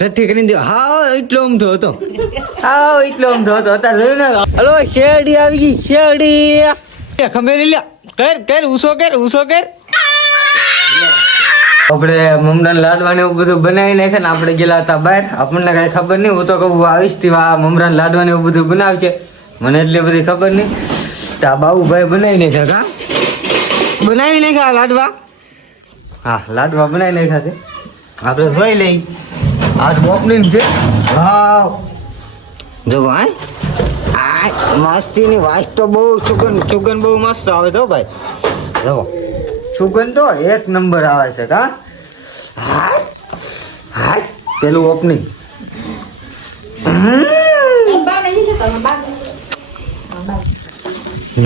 સઠ્ઠી કરી દો. હા એટલો ઊંધો હતો. અત્યારે જોયું ને. હલો શેરડી આવી ગઈ. શેરડી ખમેલી લ્યા. કર ઉસો કર. આપણે મમરા લાડવા ને એવું બધું બનાવી નાખે ને આપણે ગયેલા હતા બહાર. આપણને કઈ ખબર નહીં. હું તો કહું આવીશ થી મમરા લાડવા ને એવું બધું બનાવશે. મને એટલી બધી ખબર નહીં. તો આ બાબુભાઈ બનાવી નાખ્યા. બનાવી નાખ્યા લાડવા. હા લાડવા બનાવી નાખ્યા છે. આપણે જોઈ લઈ. આજ ઓપનિંગ છે. હા જો ભાઈ મસ્તી ની વાસ તો બહુ સુગંધ બહુ મસ્ત આવે તો ભાઈ. જો સુગંધ તો એક નંબર આવે છે. હા પેલું ઓપનિંગ.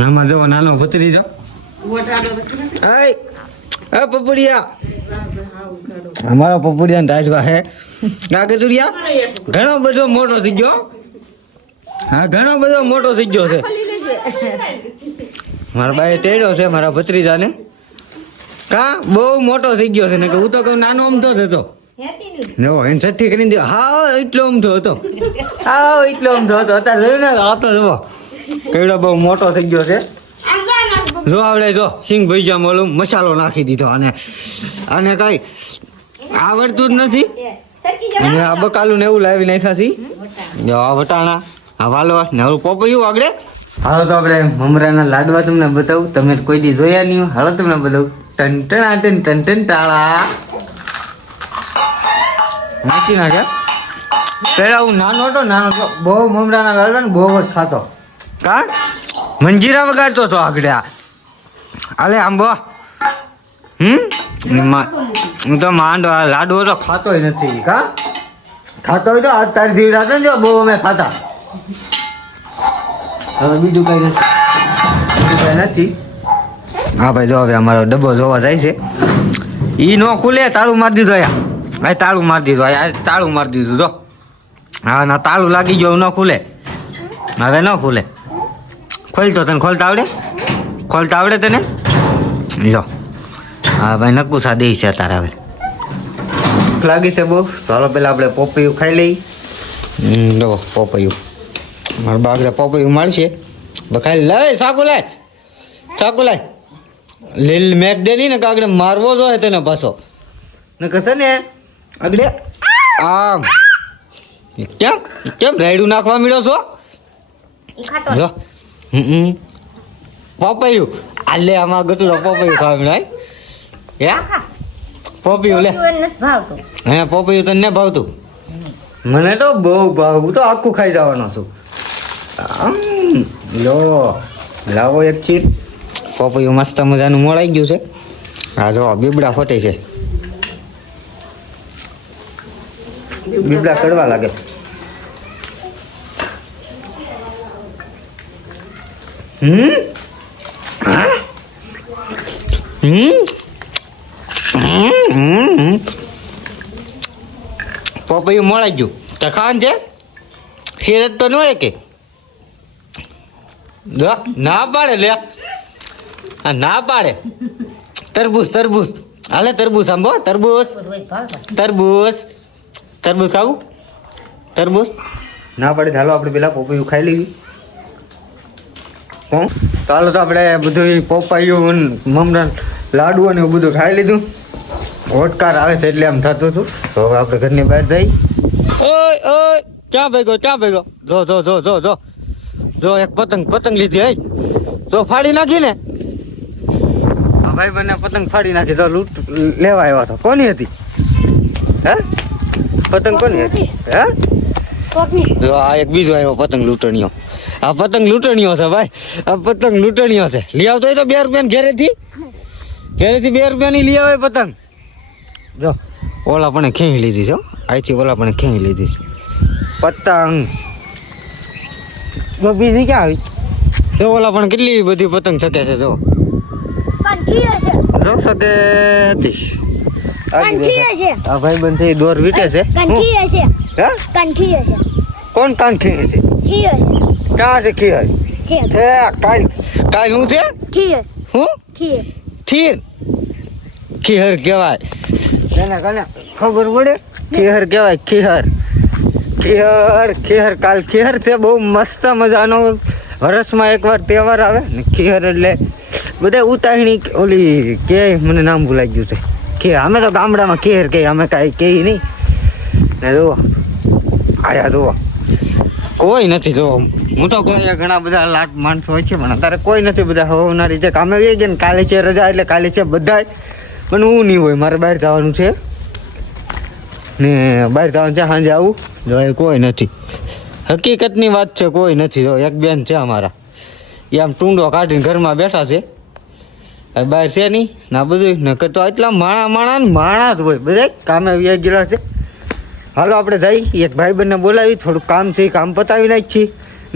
આમાં જો નાનો ભત્રીજો. પપડિયા અમારો પપડિયા ને તાજવા હે. કાકતુરિયા ઘણો બધો મોટો થઈ ગયો. હા ઘણો બધો મોટો થઈ ગયો છે. મારા બાએ તેડ્યો છે મારા ભત્રીજાને. કા બહુ મોટો થઈ ગયો છે ને કે હું તો કહું નાનો અમથો જ હતો. જો એને સઠ્ઠી કરી દો. હા એટલો અમથો હતો. અત્યારે જોયું ને આપતો જુઓ કેવડો બહુ મોટો થઈ ગયો છે. જો આવડે જો સિંગ ભજીયા ઓલું મસાલો નાખી દીધો. અને કઈ આવડતું જ નથી. અને આ બકાલું ને એવું લાવી નાખ્યા છે. જો આ વટાણા આ વાલવા ને હવે પોપૈયું આગળ. હાલો તો આપણે મમરાના લાડવા તમને બતાવું. તમે કોઈ દી જોયા નહીં. હાલો તમને બતાવું. ટન ટાળા નાખી નાખ્યા. પેલા હું નાનો હતો બહુ મમરાના લાડવા ને બહુ જ ખાતો. કા મંજીરા વગાડતો હતો આગળ. અલે આંબો હું તો માંડો લાડવો તો ખાતોય નથી. કા ખાતો હોય તો આજ તારી ધીરા હતા ને બહુ અમે ખાતા. હવે બીજું કઈ નથી. હા ભાઈ જો હવે અમારો ડબ્બો જોવા જાય છે. ઈ નો ખુલે. તાળું મારી દીધું. તાળું મારી દીધું જો. હા ના તાળું લાગી ગયું. ન ખુલે. હવે ન ખુલે. ખોલતો તને ખોલતા આવડે તને. લો હા ભાઈ નકુસા દે છે તારા. હવે લાગી છે બહુ. ચાલો પેલા આપણે પોપૈયું ખાઈ લઈ. જો પોપૈયું મારા બાગડા પોપૈયું મારશે. ખાઈ લાય સાકુ લાય લીલ મેક દે ની ને કાગડે મારવો જોઈએ તને પાછો ને કશે ને આગળ આમ કેમ રાયડું નાખવા મળ્યો છો. જો પોપૈયું આલે આમાં ગતું પોપૈયું ખાવા મળ્યો. હે પોપૈયું લે. હે પોપૈયું તને ને ભાવતું. મને તો બહુ ભાવ. હું તો આખું ખાઈ જવાનો છું. લો લાવો એક ચીર. પોપૈયું મસ્ત મજાનું મોળાઈ ગયું છે. હા જો બીબડા ફોટે છે. બીબડા કડવા લાગે. પોપૈયું મોળાઈ ગયું તો ખાવાનું છે. હિરત તો ન હોય કે ના પાડે લે. ના પાડે. તરબૂચ હાલે તરબૂચ આંબો. તરબૂચ ખાવું. તરબૂચ ના પાડે. ચાલો આપણે પેલા પોપૈયું ખાઈ લેવી. ચાલો તો આપણે બધું પોપૈયું મમરા લાડુ ને એવું બધું ખાઈ લીધું. હોટકાર આવે છે એટલે આમ થતું હતું. તો હવે આપણે ઘરની બહાર જઈ. ઓય ક્યાં ભેગો જો એક પતંગ લીધી. હે તો ફાડી નાખી ને. ભાઈ બંને પતંગ ફાડી નાખી. તો લૂંટ લેવા આવ્યો હતો. કોની હતી? હે પતંગ કોની હતી? હે જો આ એક બીજો આવ્યો પતંગ લૂંટણીઓ. આ પતંગ લૂંટણીઓ છે ભાઈ. આ પતંગ લૂંટણીઓ છે. લઈ આવતો હોય તો 2 રૂપિયા ઘરેથી 2 રૂપિયાની લઈ આવે પતંગ. જો ઓલા પણ ખેંચી લીધી છે. અહીંથી ઓલા પણ ખેંચી લીધી છે પતંગ. બીજી ક્યાં આવી? જો ઓલા પણ કેટલી બધી પતંગ શકે છે. જો શકે હતી. આ ભાઈ બંધ થઈ દોર વીટે છે. કોણ કાંઠી છે? ક્યાં છે ખીર? કાલ શું છે? ખીર કહેવાય. એને કને ખબર પડે. ખેહર કહેવાય, ખેહર ખેહર ખેહર. કાલ ખેહર છે, બહુ મસ્ત મજાનો વર્ષમાં એકવાર તહેવાર આવે ને ખેહર એટલે બધા ઉતાહણી ઓલી કે મને નામ ભૂલાઈ ગયું છે. કે અમે તો ગામડામાં ખેહર કહીએ, અમે કાંઈ કહીએ નહીં ને. જુઓ આયા જુઓ કોઈ નથી. જો હું તો કોઈ ઘણા બધા લાટ માણસો હોય છે પણ અત્યારે કોઈ નથી. બધા હોનારી છે કામે આવી ગયા ને. કાલે છે રજા એટલે કાલે છે બધા, પણ હું નહીં હોય, મારે બહાર જવાનું છે ને. બહાર જવાનું છે સાંજે આવું. જો એ કોઈ નથી, હકીકતની વાત છે, કોઈ નથી. જો એક બેન છે અમારા, એ આમ ટૂંડો કાઢીને ઘરમાં બેઠા છે, બહાર છે નહીં ના બધું ને. તો એટલા માણા જ હોય બધા, કામે આવી ગયેલા છે. હાલો આપણે જઈ એક ભાઈબંધને બોલાવી, થોડુંક કામ છે, કામ પતાવી નાખીએ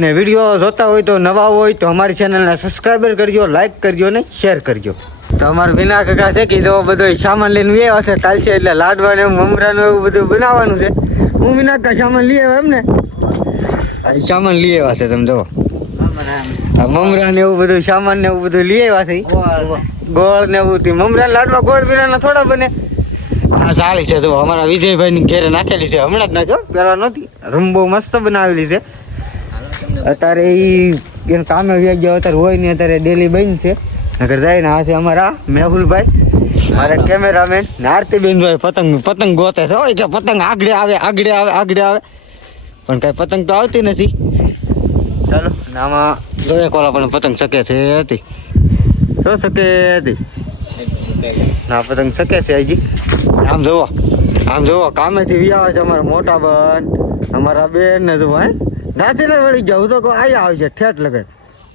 ને. વિડીયો જોતા હોય તો નવા હોય તો અમારી ચેનલને સબસ્ક્રાઈબર કરજો, લાઈક કરજો ને શેર કરજો. તો અમારા વિના કાકા છે કે જો બધો સામાન લઈને આવ્યા છે કાલ છે, એટલે લાડવા ને મમરાનું એવું બધું બનાવવાનું છે. હું વિના કાકા સામાન લઈ આવ્યા એમ ને, સામાન લઈ આવ્યા છે. તમે જો મમરા ને એવું બધું સામાન ને એવું બધું લઈ આવ્યા છે. ગોળ ને એવું મમરા લાડવા ગોળ વિના થોડા બને. હા સારી છે. જો અમારા વિજયભાઈ ની ઘેરે નાખેલી છે, હમણાં જ નાખ્યો, પેલા નહોતી. રૂમ બહુ મસ્ત બનાવેલી છે. અત્યારે એ કામે વ્યાજ ગયો, અત્યારે હોય નહીં, અત્યારે ડેલી બંધ છે. નગર જાય ને. આ છે અમારા મેહુલભાઈ, મારા કેમેરામેન ને. આરતીબેનભાઈ પતંગ ગોતે છે. હોય કે પતંગ આગળ આવે પણ કઈ પતંગ તો આવતી નથી. ચાલો આમાં દરેક વાળા પણ પતંગ શકે છે હતી, શું શકે હતી ના પતંગ શકે છે હજી. આમ જોવો કામેથી વ્યાવા છે અમારા મોટા બેન, અમારા બેન ને જોવો. નાથી ને વળી જાવ તો આયા આવશે ઠેઠ લગે,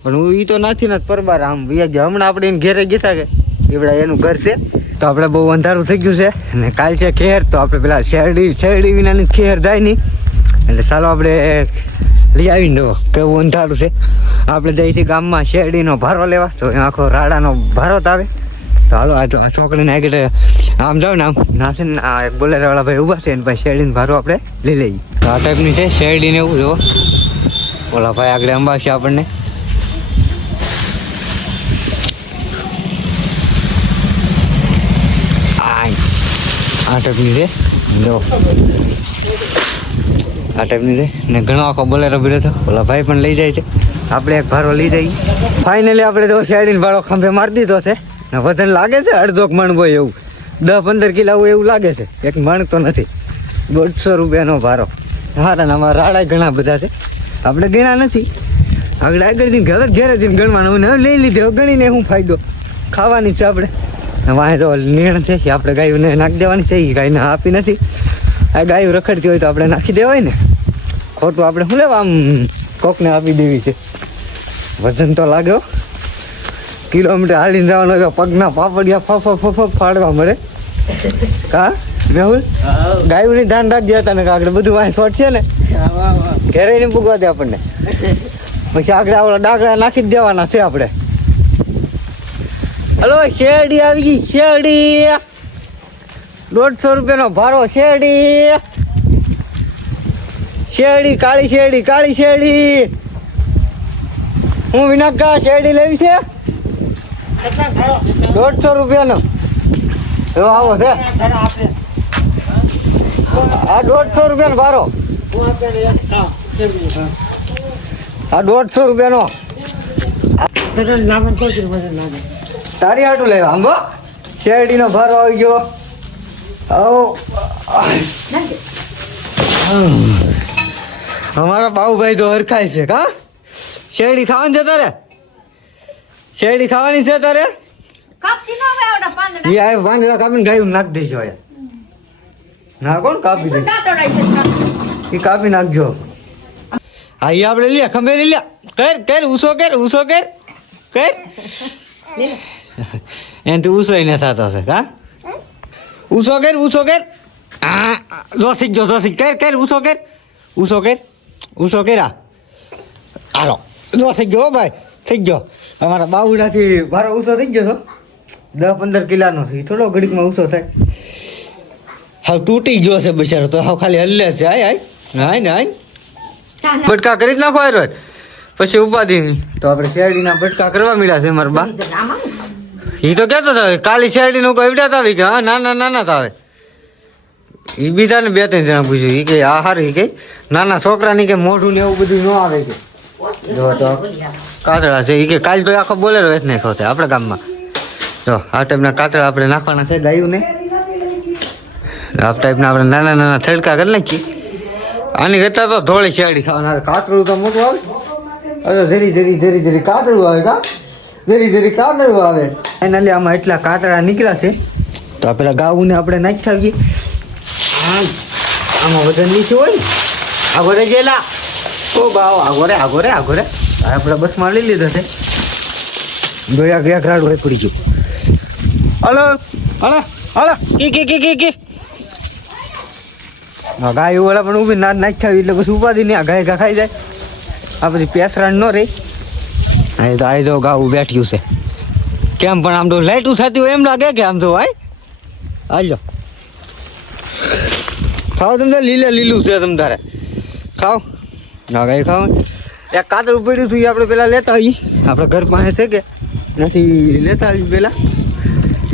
પણ હું ઈ તો નાથી ને પરબાર આમ વ્યા ગયા. હમણાં આપણે એને ઘેરે ગયા કે એવડા એનું ઘર છે. તો આપણે બહુ અંધારું થઈ ગયું છે ને કાલ છે ખેર, તો આપણે પેલા શેરડી વિનાની ખેર જાય નહીં, એટલે ચાલો આપણે લઈ આવીને જુઓ કેવું અંધારું છે. આપણે જઈશું ગામમાં શેરડીનો ભારો લેવા, તો આખો રાડાનો ભારો જ આવે. તો હાલો આ છોકરીને આગળ આમ જાવ ને, આમ નાશે ને આ એક બોલેરા વાળા ભાઈ ઊભા છે ને, ભાઈ શેરડીનો ભારો આપણે લઈ લઈએ. તો આ ટાઈપની છે શેરડીને એવું જુઓ. ઓલા ભાઈ આગળ અંબા છે આપણને. આ ટાઈપની છે જો, આ ટાઈપની છે ને. ઘણો આખો બોલેરો બીડો છે, ઓલા ભાઈ પણ લઈ જાય છે. આપણે એક ભારો લઈ જઈએ. ફાઇનલી આપણે તો શેરડીનો ભારો ખંભે મારી દીધો છે. વજન લાગે છે અડધોક મણ હોય એવું, 10-15 કિલો હોય એવું લાગે છે. એક મણ તો નથી. 150 રૂપિયાનો ભારો. હા ને અમારા રાડા ઘણા બધા છે, આપણે ગણ્યા નથી. આગળથી ઘરે જઈને ગણવાનું ને લઈ લીધે. ગણીને શું ફાયદો, ખાવાની છે આપણે. વાંહે તો નીણ છે કે આપણે ગાયોને નાખી દેવાની છે, એ ગાયને આપી નથી. આ ગાયો રખડતી હોય તો આપણે નાખી દેવાય ને, ખોટું આપણે શું લેવા આમ કોકને આપી દેવી છે. વજન તો લાગ્યો, કિલોમીટર હાલીને જવાનો, પગના પાપડિયા ફફ ફાડવા મળે. કા મેહુલ ગાયું ની ધ્યાન રાખજે હતા ને, આગળ બધું વાંહે શોર્ટ છે ને, ઘરે નહીં પૂગવા દે આપણને. પછી આગળ આવડા ડાકડા નાખી જ દેવાના છે આપણે. હલો શેરડી આવી ગઈ, શેરડી 150 રૂપિયાનો ભારો. શેરડી કાળી શેરડી. હું વિનાકા શેરડી લેવી છે 150 રૂપિયાનો. એવો આવો છે આ 150 રૂપિયાનો ભારો. આ 150 રૂપિયાનો. તારી હાટું લેવા આંબો શેરડીનો ભારો આવી ગયો. અમારા બાઉભાઈ તો હરખાય છે. કા શેરડી ખાવાની છે તારે? શેરડી ખાવાની છે તારે? પાંદડા કાપીને ગાયું નાખી દેજો. ના કોણ કાપી દે? એ કાપી નાખજો. હા એ આપણે લે ખંભે લઈ લે. કર ઉસો કર એને તું ઉસો ને થતો હશે. કા ઉસો કર. હા જો શીખજો કર ઉસો કર. હાલો જો શીખજો ભાઈ, શીખજો. અમારા બાવડાથી ભારો ઉસો થઈ ગયો છો 10-15 કિલોનો. એ થોડો ઘડીકમાં ઉસો થાય. હા તૂટી ગયો છે બિચારો, તો હા ખાલી હલ્લે છે. હાય બટકા કરી જ નાખો રોજ, પછી ઉપાધિ. તો આપણે શેરડીના બટકા કરવા મળ્યા છે મારા બા. એ તો કહેતો હતો કાલી શેરડીનું કોઈ વિડાત આવી કે હા નાના આવે. એ બીજાને 2-3 જણા પૂછ્યું એ કે આ હારી કે નાના છોકરાની કે મોઢું ને એવું બધું ન આવે છે જો તો કાતરા છે એ કે કાલ તો આખો બોલેરો વેચ નાખ્યો છે આપણા ગામમાં જો આ ટાઈપના કાતરા આપણે નાખવાના છે ગાયું ને આ ટાઈપના આપણે નાના નાના થડકા કરી નાખીએ આની કરતા તો ધોળી શેરડી ખાવાના કાતરું તો મોટું આવે અરે જરી જરી જરી જરી કાતરું આવે કા જરી જરી કાતરું આવે ફાઇનલી આમાં એટલા કાતરા નીકળ્યા છે તો પેલા ગાઉને આપણે નાખી આવીએ આમાં વજન નીચે હોય ને આગોરે ગયેલા ઓ બાવ આગોરે આપણે બસમાં લઈ લીધો છે ગયા રાડ હોય પડી ગયું હલો કી ગાય વાળા પણ ઊભી નાદ નાખી આવી એટલે પછી ઉપાધિ નહીં આ ગાય ખાઈ જાય આ પછી પેસરાણ ન રહી અહીં તો આ જો ગાવું બેઠ્યું છે કેમ પણ આમ તો લાઈટું થતી હોય એમ લાગે કે આમ તો ભાઈ હાલો ખાઓ તમને લીલું છે તમ તારે ખાઓ ના ગાય ખાઓ એક કાતરું પડ્યું હતું એ આપણે પેલા લેતા આવીએ આપણે ઘર પાસે છે કે નથી લેતા આવીએ પેલા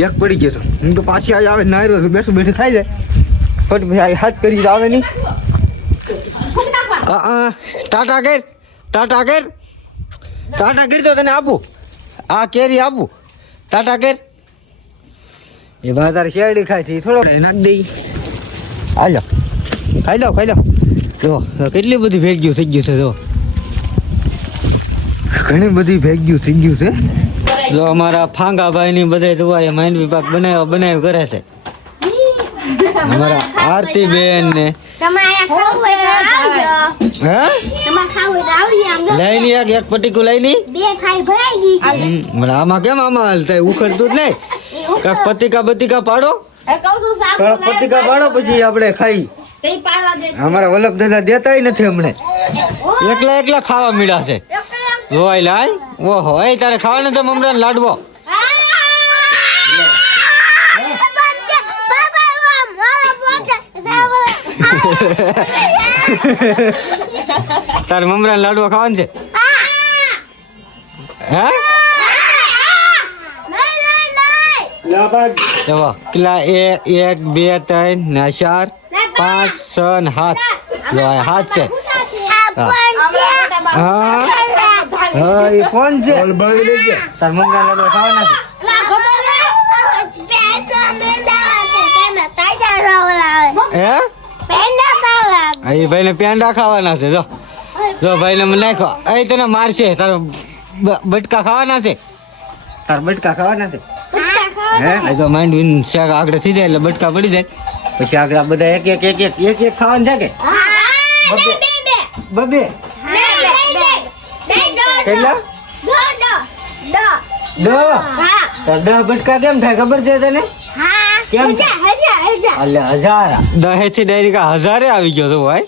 એક પડી ગયો હતો હું તો પાછી આજે આવે નાયરો બેઠું બેઠું ખાઈ જાય ફટ પછી હાથ કરી આવે નહીં ટાટા કરી તો તને આપું આ કેરી આપું ટાટા કેર એ બા તારે શેરડી ખાય છે એ થોડો નાખ દઈ હાલો ખાઈ લો જો કેટલી બધી ભેગ્યું થઈ ગયું છે જો ઘણી બધી ભેગ્યું થઈ ગયું છે જો અમારા ફાંગાભાઈ ની બધા જોવા માઇન્ડ વિભાગ બનાવ્યો કરે છે અમારા આરતી બેન ને લઈ એક પટીકું લઈ આમાં કેમ આમાં ઉખડતું જ નહીં કાક પતિકા પાડો પતિકા પાડો પછી આપણે ખાઈ અમારા વલ્લભ દાદા દેતા નથી હમણે એકલા ખાવા મળ્યા છે જોવાય લાય ઓહો એ તારે ખાવાના તો મમરા લાડવો તારે મમરા લાડવા ખાવાનું છે હે કેટલા 1 2 3 ને 4 5 6 ને 7 હાથ છે હા એ કોણ છે તાર મમરા લાડવા ખાવાના છે એ ભાઈ ને પેંડા ખાવાના છે જો ભાઈ ને નાખો એ તને મારશે તારો બટકા ખાવાના છે હે તો માઇન્ડ વિન શાક આગળ સીધે એટલે બટકા પડી જાય પછી આગળ બધા એક ખાવાનું છે કે બબે કેટલા 10 બટકા કેમ થાય ખબર છે તને કેમ અલ્યા 1000 10 થી ડાયરેક્ટ 1000 આવી ગયો તો ભાઈ